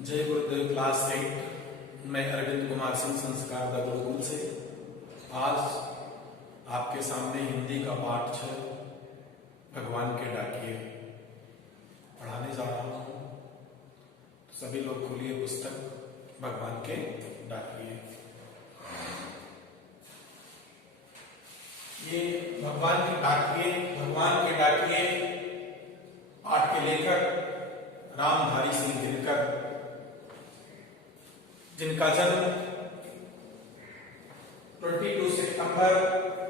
जय गुरुदेव क्लास 8 मैं अरविंद कुमार सिंह संस्कार द गुरुकुल से आज आपके सामने हिंदी का पाठ 6 भगवान के डाकिए पढ़ाने जा रहा हूं। तो सभी लोग खोलिए पुस्तक भगवान के डाकिए। ये भगवान के डाकिए पाठ के लेखक रामधारी सिंह दिनकर, जिनका जन्म 22 सितंबर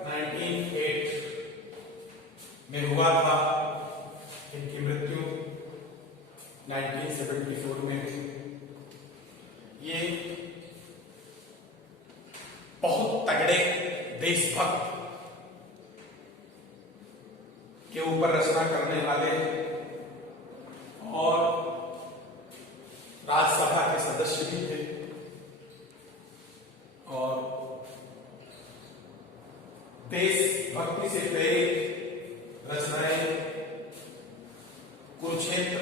1908 में हुआ था। इनकी मृत्यु 1974 में हुई। ये बहुत तगड़े देशभक्त के ऊपर रचना करने वाले और राज्यसभा के सदस्य भी थे और देशभक्ति से प्रेरित रचनाएं कुरुक्षेत्र,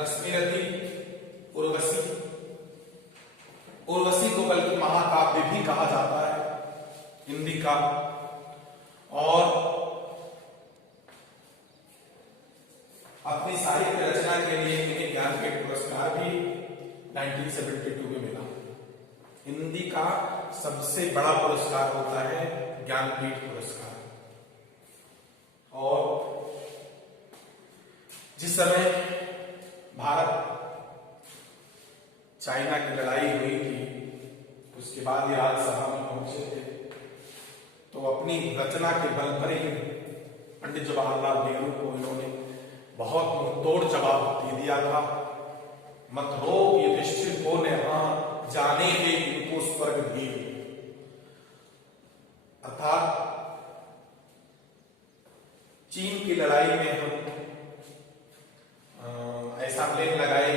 रश्मिरथी, उर्वशी को बल्कि महाकाव्य भी कहा जाता है हिंदी का। और अपनी साहित्य रचना के लिए इन्हें ज्ञानपीठ पुरस्कार भी 1972 में मिला। हिंदी का सबसे बड़ा पुरस्कार होता है ज्ञानपीठ पुरस्कार। और जिस समय भारत चाइना की लड़ाई हुई थी उसके बाद ये राज्यसभा में पहुंचे थे, तो अपनी रचना के बल पर ही पंडित जवाहरलाल नेहरू को इन्होंने बहुत मुंहतोड़ जवाब दे दिया था। मत रो युधिष्ठिर को ने जाने दे इनको स्वर्ग भी। अर्थात चीन की लड़ाई में हम ऐसा प्लेन लगाए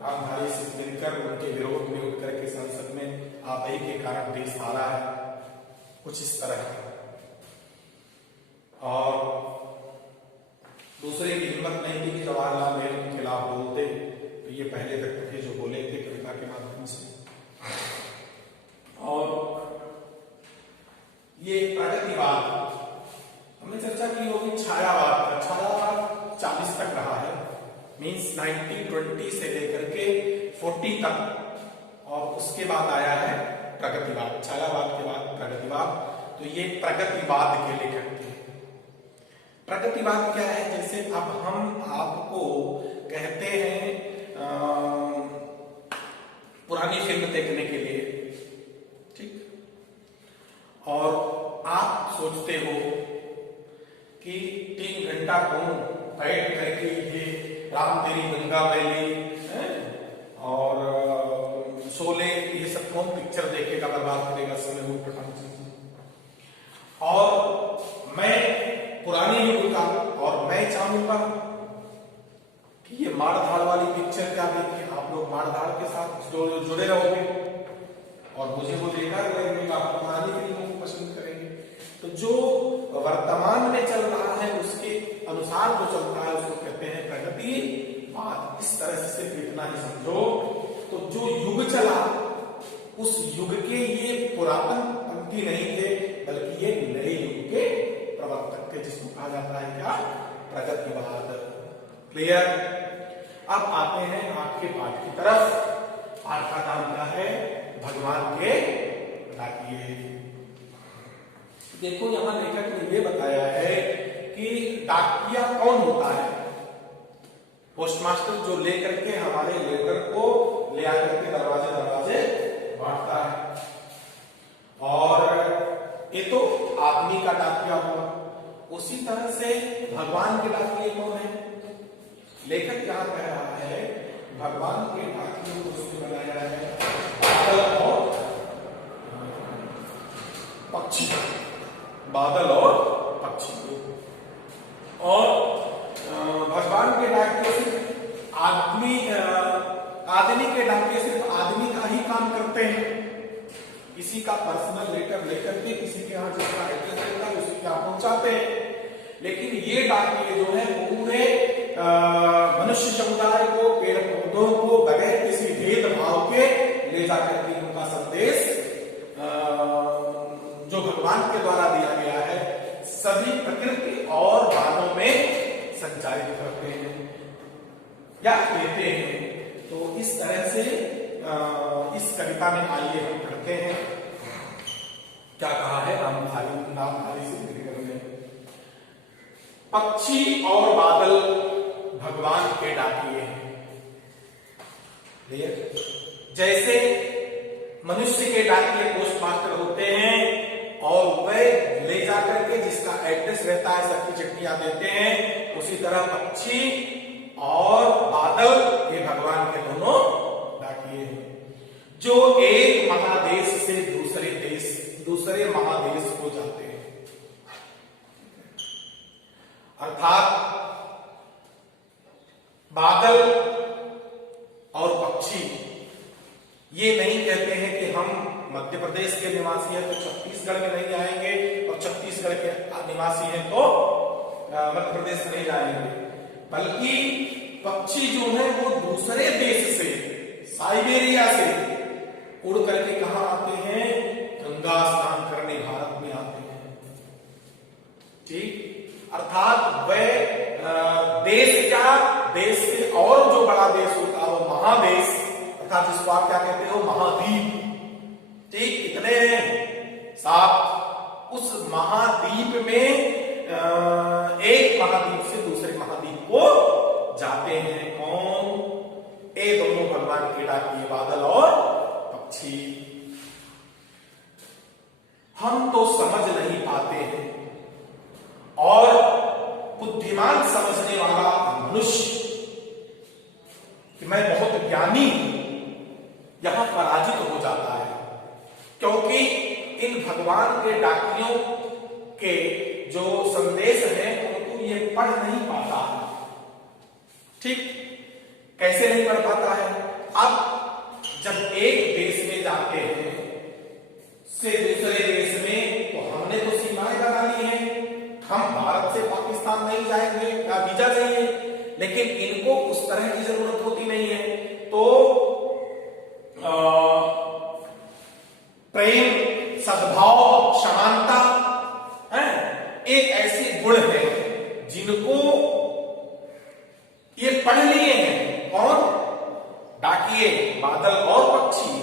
रामधारी सिंह दिनकर उनके विरोध में उठकर के संसद में आपही के कारण देश हारा है, कुछ इस तरह। और दूसरे की हिम्मत नहीं थी कि जवाहरलाल नेहरू के खिलाफ बोलते, तो ये पहले व्यक्ति थे जो बोले थे कविता के माध्यम से। और ये प्रगतिवाद हमने चर्चा की होगी। छायावाद 40 तक रहा है, मीन्स 1920 से लेकर के 40 तक, और उसके बाद आया है प्रगतिवाद। छायावाद के बाद प्रगतिवाद। तो ये प्रगतिवाद के लेखक थे। प्रगतिवाद क्या है? जैसे अब हम आपको कहते हैं पुरानी फिल्म देखने के लिए, ठीक, और आप सोचते हो कि 3 घंटा कौन बैठ करके ये राम तेरी गंगा मैली और शोले ये सब कौन पिक्चर देखेगा, बर्बाद करेगा समय पठान। और मैं पुरानी युग का, और मैं चाहूंगा कि ये मारधाड़ वाली पिक्चर क्या देखें। आप लोग मारधाड़ के साथ जुड़े रहोगे और मुझे वो देखा करेंगे, आप पुरानी फिल्मों को पसंद करेंगे। तो जो वर्तमान में चल रहा है उसके अनुसार जो चलता है उसको कहते हैं प्रगतिवाद। इस तरह से इतना ही समझो। तो जो युग चला उस युग के ये पुरातन पंथी नहीं थे, बल्कि ये नए युग के प्रवर्तक थे, जिसको कहा जाता है क्या? प्रगतिवाद। क्लियर? अब आते हैं आपके पाठ की तरफ। पाठ का नाम क्या है? भगवान के डाकिए। देखो यहां लेखक ने ये बताया है कि डाकिया कौन होता है? पोस्टमास्टर जो लेकर के हमारे लेटर को ले आकर के दरवाजे बांटता है। और ये तो आदमी का डाकिया हुआ। उसी तरह से भगवान के डाकिए कौन है? लेखक क्या कह रहा है? भगवान के डाकिए को उसने बनाया है बादल और पक्षी। बादल और पक्षी। और भगवान के डाकिए सिर्फ आदमी के डाकिए सिर्फ आदमी का ही काम करते हैं। किसी का पर्सनल लेटर लेकर के किसी के यहाँ जिसका एड्रेस रहता है उसी के यहाँ पहुंचाते हैं। लेकिन ये डाकिए जो है पूरे मनुष्य समुदाय को, पेड़ पौधों को, बगैर या लेते हैं। तो इस तरह से इस कविता में आइए हम पढ़ते हैं क्या कहा है। नाम खाली से करेंगे। पक्षी और बादल भगवान के डाकिए हैं। जैसे मनुष्य के डाकिए पोस्ट मास्टर होते हैं और वह ले जाकर के जिसका एड्रेस रहता है सबकी चिट्ठियां देते हैं, उसी तरह पक्षी और बादल ये भगवान के दोनों डाकिए हैं जो एक महादेश से दूसरे महादेश को जाते हैं। अर्थात बादल और पक्षी ये नहीं कहते हैं कि हम मध्य प्रदेश के निवासी हैं तो छत्तीसगढ़ में नहीं जाएंगे और छत्तीसगढ़ के निवासी हैं तो मध्य प्रदेश में नहीं जाएंगे, बल्कि पक्षी जो है वो दूसरे देश से, साइबेरिया से उड़ करके कहां आते हैं? गंगा स्नान करने भारत में आते हैं। ठीक, अर्थात वह देश क्या, देश से और जो बड़ा देश होता है वो महादेश, अर्थात जिसको आप क्या कहते हो? महाद्वीप। ठीक, कितने हैं? 7। उस महाद्वीप में एक महाद्वीप से दूसरे महाद्वीप को जाते हैं कौन? ये दोनों भगवान के डाकिए बादल और पक्षी। हम तो समझ नहीं पाते हैं और बुद्धिमान समझने वाला मनुष्य कि मैं बहुत ज्ञानी हूं, यहां पराजित हो जाता है, क्योंकि इन भगवान के डाकियों के जो संदेश हैं उनको ये पढ़ नहीं पाता है। ठीक, कैसे नहीं पढ़ पाता है? अब जब एक देश में जाते हैं से दूसरे देश में, तो हमने तो सीमाएं लगा ली हैं, हम भारत से पाकिस्तान नहीं जाएंगे, क्या वीजा चाहिए, लेकिन इनको उस तरह की जरूरत होती नहीं है। तो प्रेम, सद्भाव, समानता है एक ऐसी गुण है जिनको ये पढ़ लिए हैं। कौन? डाकिए बादल और पक्षी।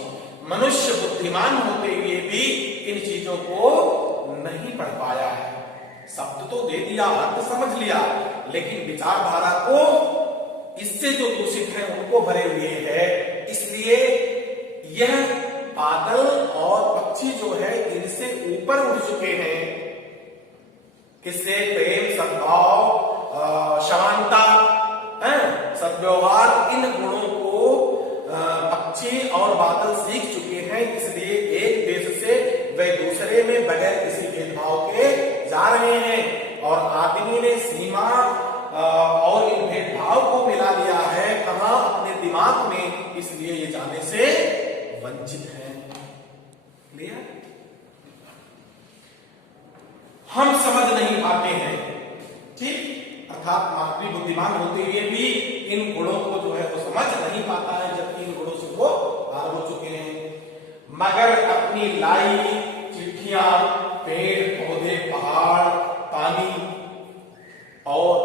मनुष्य बुद्धिमान होते हुए भी इन चीजों को नहीं पढ़ पाया है। शब्द तो दे दिया, अर्थ समझ लिया, लेकिन विचारधारा को इससे जो दूषित है उनको भरे हुए है। इसलिए यह बादल और पक्षी जो है इनसे ऊपर उठ चुके हैं। किससे? प्रेम, सद्भाव, समानता, सद्व्यवहार, इन गुणों को पक्षी और बादल सीख चुके हैं। इसलिए एक देश से वे दूसरे में बगैर किसी भेदभाव के जा रहे हैं। और आदमी ने सीमा और इन भेदभाव को मिला लिया है कहां? अपने दिमाग में। इसलिए ये जाने से वंचित है। क्लियर? हम समझ नहीं पाते हैं। ठीक, अर्थात मानवीय बुद्धिमान होते हुए भी इन गुणों को जो है वो समझ नहीं पाता है, जबकि इन गुणों से वो पार हो चुके हैं। मगर अपनी लाई चिट्ठियां पेड़ पौधे पहाड़ पानी और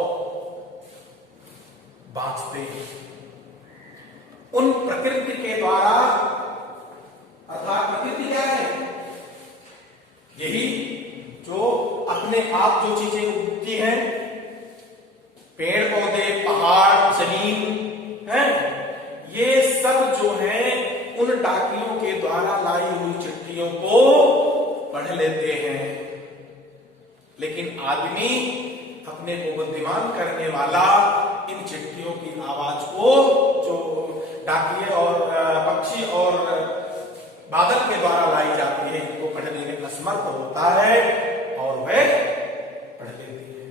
बांचते हैं उन प्रकृति के द्वारा। अर्थात प्रकृति क्या है? यही जो अपने आप जो चीजें उगती हैं, पेड़ पौधे पहाड़ जमीन है, ये सब जो है उन डाकियों के द्वारा लाई हुई चिट्ठियों को पढ़ लेते हैं। लेकिन आदमी अपने को बुद्धिमान करने वाला इन चिट्ठियों की आवाज को जो डाकिये और पक्षी और बादल के द्वारा लाई जाती है इनको पढ़ने में असमर्थ होता है और वह पढ़ लेती है।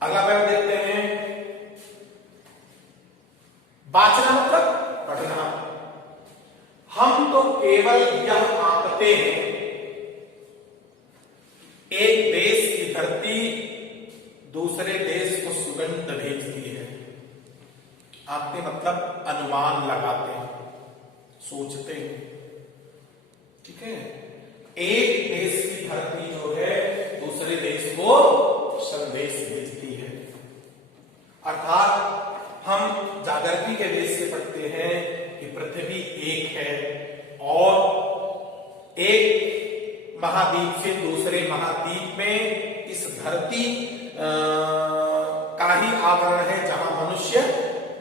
अगला पैर देखते हैं। वाचना मतलब पढ़ना। हम तो केवल यह आंकते हैं एक देश की धरती दूसरे देश को सुगंध भेजती है। आपके मतलब अनुमान लगाते हैं, सोचते हैं। ठीक है। एक देश की धरती जो है दूसरे देश को संदेश भेजती है। अर्थात हम जागृति के वेद से पढ़ते हैं कि पृथ्वी एक है और एक महाद्वीप से दूसरे महाद्वीप में इस धरती का ही आवरण है जहां मनुष्य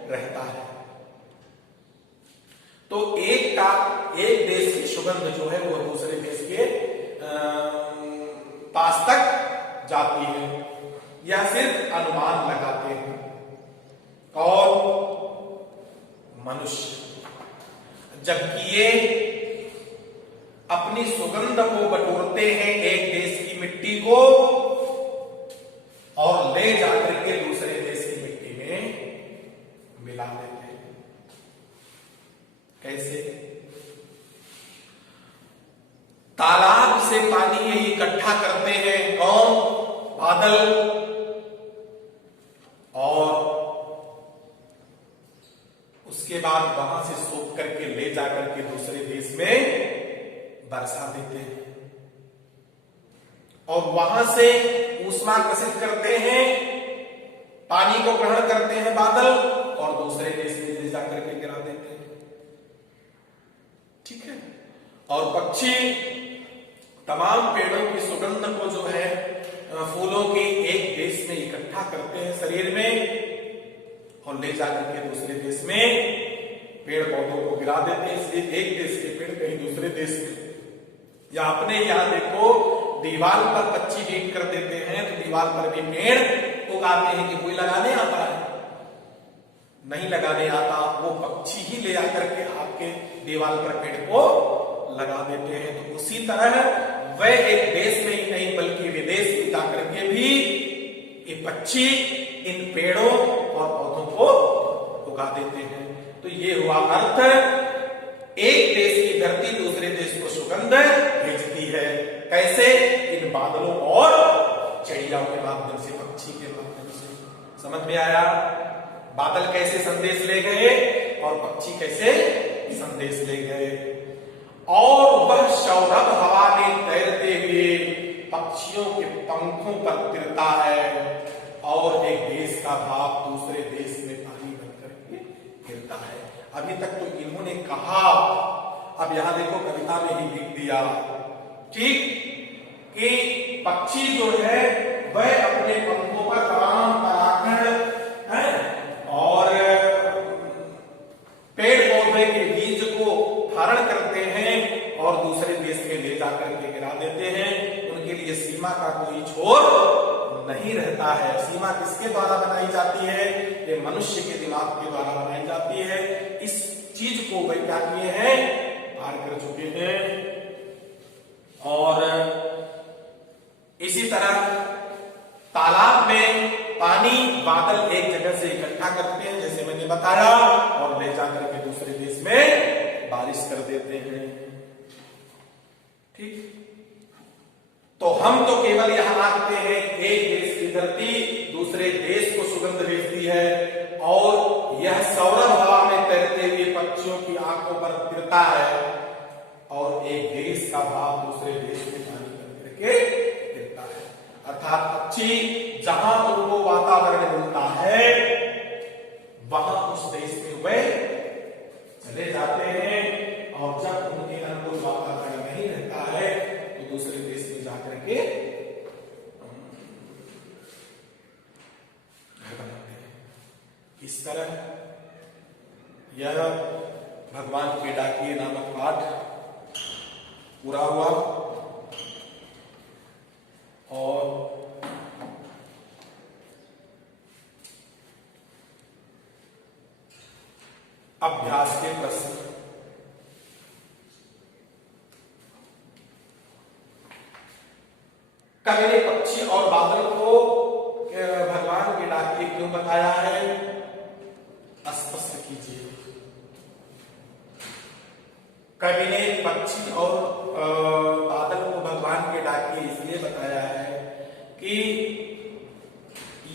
रहता है। तो एक देश की सुगंध जो है वो दूसरे देश के पास तक जाती है, या सिर्फ अनुमान लगाते हैं। और मनुष्य जबकि ये अपनी सुगंध को बटोरते हैं एक देश की मिट्टी को और ले जाकर के दूसरे देश की मिट्टी में मिला देते हैं। कैसे? तालाब से पानी ये इकट्ठा करते हैं कौन? बादल, और उसके बाद वहां से सोख करके ले जाकर के दूसरे देश में बरसा देते हैं और वहां से ऊष्माकर्षित करते हैं, पानी को ग्रहण करते हैं बादल और दूसरे देश में ले जाकर के गिरा देते हैं। ठीक है। और पक्षी तमाम पेड़ों की सुगंध को जो है फूलों के एक देश में इकट्ठा करते हैं शरीर में और ले जाकर के दूसरे देश में पेड़ पौधों को गिरा देते हैं। इसलिए एक देश के पेड़ कहीं दूसरे देश में, या अपने यहां देखो दीवार पर पक्षी भेंट कर देते हैं तो दीवार पर भी पेड़ उगाते हैं कि कोई लगाने आता है? नहीं लगाने आता, वो पक्षी ही ले जाकर के आपके दीवार पर पेड़ को लगा देते हैं। तो उसी तरह वह एक देश में ही नहीं बल्कि विदेश में जाकर के भी ये पक्षी इन पेड़ों और पौधों को उगा देते हैं। तो ये हुआ अर्थ, एक देश की धरती दूसरे देश को सुगंध भेजती है। कैसे? इन बादलों और चिड़ियाओं के माध्यम से, पक्षी के माध्यम से। समझ में आया? बादल कैसे संदेश ले गए और पक्षी कैसे संदेश ले गए। और वह सौरभ हवा में तैरते हुए पक्षियों के पंखों पर तिरता है और एक देश का भाप दूसरे देश में पानी बनकर के गिरता है। अभी तक तो इन्होंने कहा, अब यहां देखो कविता में ही लिख दिया, ठीक, कि पक्षी जो है वह अपने पंखों पर तमाम परागण और पेड़ पौधे के बीज को धारण करते हैं और दूसरे देश में ले जाकर के गिरा देते हैं। उनके लिए सीमा का कोई छोर नहीं रहता है। सीमा किसके द्वारा बनाई जाती है? ये मनुष्य के दिमाग के द्वारा बनाई जाती है। इस चीज को वह क्या किए हैं? पार कर चुके हैं। और इसी तरह तालाब में पानी बादल एक जगह से इकट्ठा करते हैं जैसे मैंने बताया और ले जाकर के दूसरे देश में बारिश कर देते हैं। ठीक, तो हम तो केवल यहां आते हैं एक देश की धरती दूसरे देश को सुगंध भेजती है और यह सौरभ हवा में तैरते हुए पक्षियों की आंखों पर गिरता है और एक देश का भाव दूसरे देश में पानी करके गिरता है। अर्थात पक्षी जहां उनको वातावरण मिलता है वहां उस देश में वे चले जाते हैं और जब उनके अनुकूल वातावरण नहीं रहता है तो दूसरे देश में जाकर के घर बनाते हैं। इस तरह यह भगवान के डाकिए नामक पाठ पूरा हुआ और अभ्यास के प्रश्न। कवि ने पक्षी और बादल को भगवान के डाकिए क्यों बताया है? स्पष्ट कीजिए। कवि ने पक्षी और बादल को भगवान के डाकिए इसलिए बताया है कि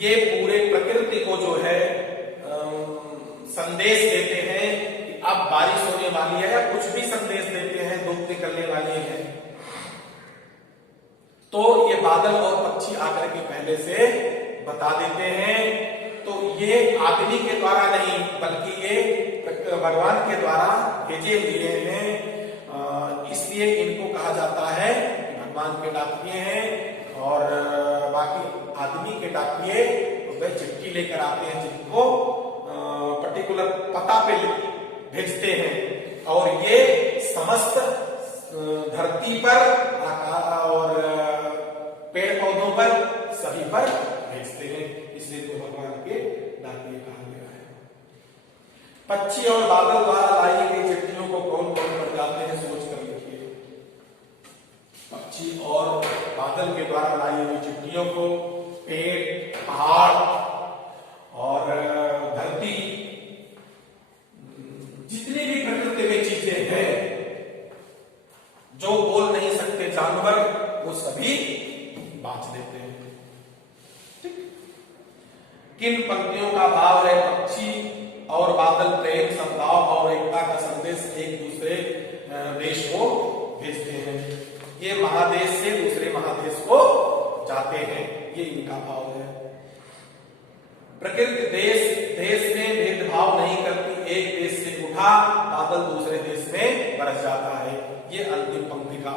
ये पूरे प्रकृति को जो है संदेश देते हैं कि अब बारिश होने वाली है, या कुछ भी संदेश देते हैं, दुख निकलने वाले हैं। तो ये बादल और पक्षी आकर के पहले से बता देते हैं। तो ये आदमी के द्वारा नहीं बल्कि ये भगवान के द्वारा भेजे हुए हैं, इसलिए इनको कहा जाता है कि भगवान के डाकिये हैं। और बाकी आदमी के डाकिये वे चिट्ठी लेकर आते हैं जिनको पर्टिकुलर पता पे भेजते हैं, और ये समस्त धरती पर और पेड़ पौधों पर सभी पर भेजते हैं, इसलिए तो भगवान के डाकिये कहा गया है। पक्षी और बादल द्वारा लाई गई चिट्ठियों को कौन कौन पढ़ जाते हैं, सोच कर लिखिए। पक्षी और बादल के द्वारा लाई हुई चिट्ठियों को पेड़, पहाड़ और धरती, जितनी भी प्रकृति में चीजें हैं, जो बोल नहीं सकते जानवर, वो सभी बाँच लेते हैं। ठीक? किन पंक्तियों का भाव है पक्षी और बादल प्रेम, सद्भाव और एकता का संदेश एक दूसरे देश को भेजते हैं। ये महादेश से दूसरे महादेश को जाते हैं, ये इनका भाव है। प्रकृति देश में भेदभाव नहीं करती, एक देश से उठा बादल दूसरे देश में बरस जाता है, ये अंतिम पंक्ति का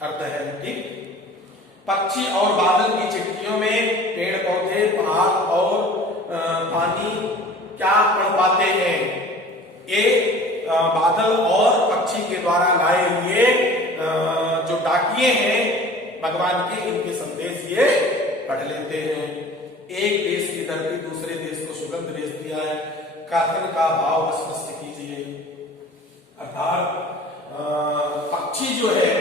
अर्थ है। ठीक? पक्षी और बादल की चिट्ठियों में पेड़ पौधे, पहाड़ और पानी क्या पढ़ पाते हैं? ये बादल और पक्षी के द्वारा लाए हुए जो डाकिये हैं भगवान के, इनके संदेश ये पढ़ लेते हैं। एक देश की धरती दूसरे देश को सुगंध भेज दिया है, कथन का भाव स्पष्ट कीजिए। अर्थात पक्षी जो है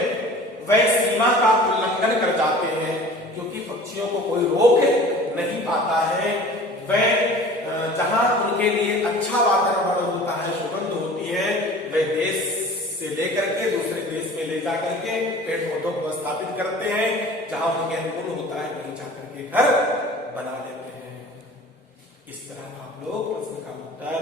वह सीमा का उल्लंघन कर जाते हैं, क्योंकि पक्षियों को कोई रोक नहीं पाता है। वह जहां उनके लिए अच्छा वातावरण होता है, सुगंध होती है, वह देश से लेकर के दूसरे देश में ले जाकर के पेड़ पौधों को स्थापित करते हैं। जहां उनके अनुकूल होता है वहीं जाकर के घर बना लेते हैं। इस तरह आप लोग प्रश्न का उत्तर